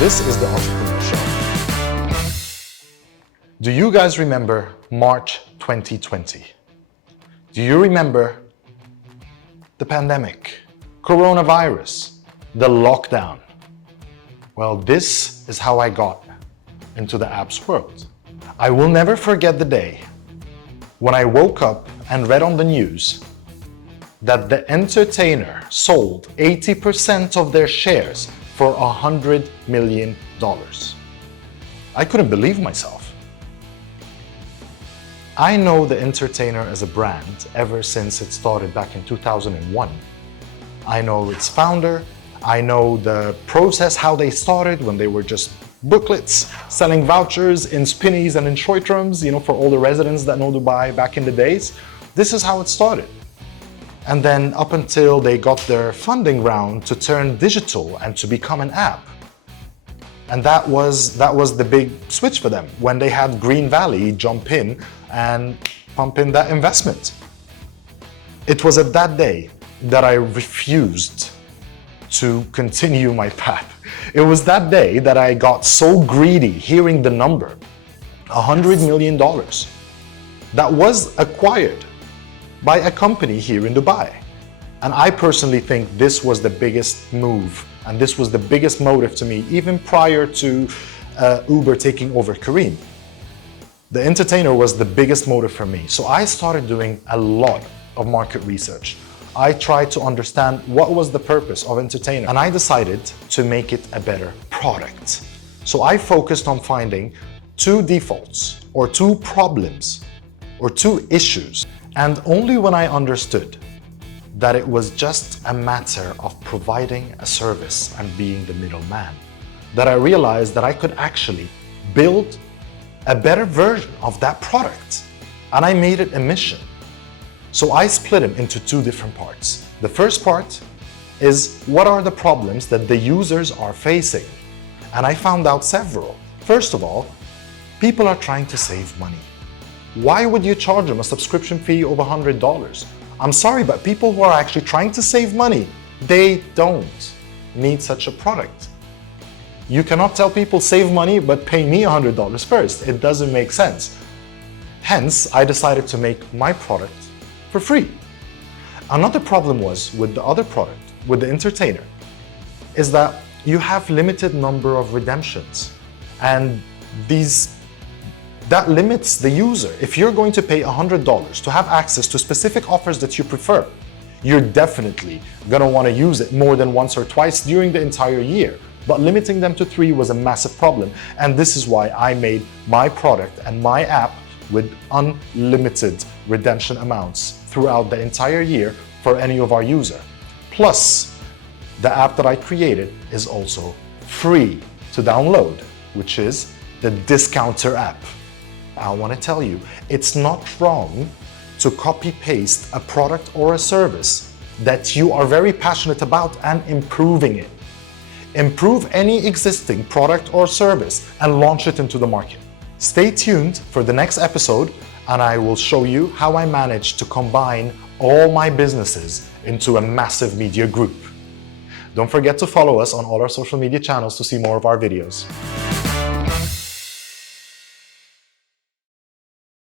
This is the Entrepreneur Show. Do you guys remember March 2020? Do you remember the pandemic, coronavirus, the lockdown? Well, this is how I got into the apps world. I will never forget the day when I woke up and read on the news that the Entertainer sold 80% of their shares for $100 million. I couldn't believe myself. I know the Entertainer as a brand ever since it started back in 2001. I know its founder, I know the process, how they started when they were just booklets, selling vouchers in Spinneys and in Scheutrums, for all the residents that know Dubai back in the days. This is how it started. And then up until they got their funding round to turn digital and to become an app. And that was the big switch for them when they had Green Valley jump in and pump in that investment. It was at that day that I refused to continue my path. It was that day that I got so greedy hearing the number, $100 million, that was acquired by a company here in Dubai. And I personally think this was the biggest move, and this was the biggest motive to me, even prior to Uber taking over Careem. The Entertainer was the biggest motive for me. So I started doing a lot of market research. I tried to understand what was the purpose of Entertainer, and I decided to make it a better product. So I focused on finding two defaults, or two problems, or two issues. And only when I understood that it was just a matter of providing a service and being the middleman, that I realized that I could actually build a better version of that product. And I made it a mission. So I split them into two different parts. The first part is, what are the problems that the users are facing? And I found out several. First of all, people are trying to save money. Why would you charge them a subscription fee of $100? I'm sorry, but people who are actually trying to save money, they don't need such a product. You cannot tell people save money, but pay me $100 first. It doesn't make sense. Hence, I decided to make my product for free. Another problem was with the other product, with the Entertainer, is that you have limited number of redemptions, and that limits the user. If you're going to pay $100 to have access to specific offers that you prefer, you're definitely gonna wanna use it more than once or twice during the entire year. But limiting them to 3 was a massive problem. And this is why I made my product and my app with unlimited redemption amounts throughout the entire year for any of our users. Plus, the app that I created is also free to download, which is the Discounter app. I want to tell you, it's not wrong to copy-paste a product or a service that you are very passionate about and improving it. Improve any existing product or service and launch it into the market. Stay tuned for the next episode, and I will show you how I managed to combine all my businesses into a massive media group. Don't forget to follow us on all our social media channels to see more of our videos.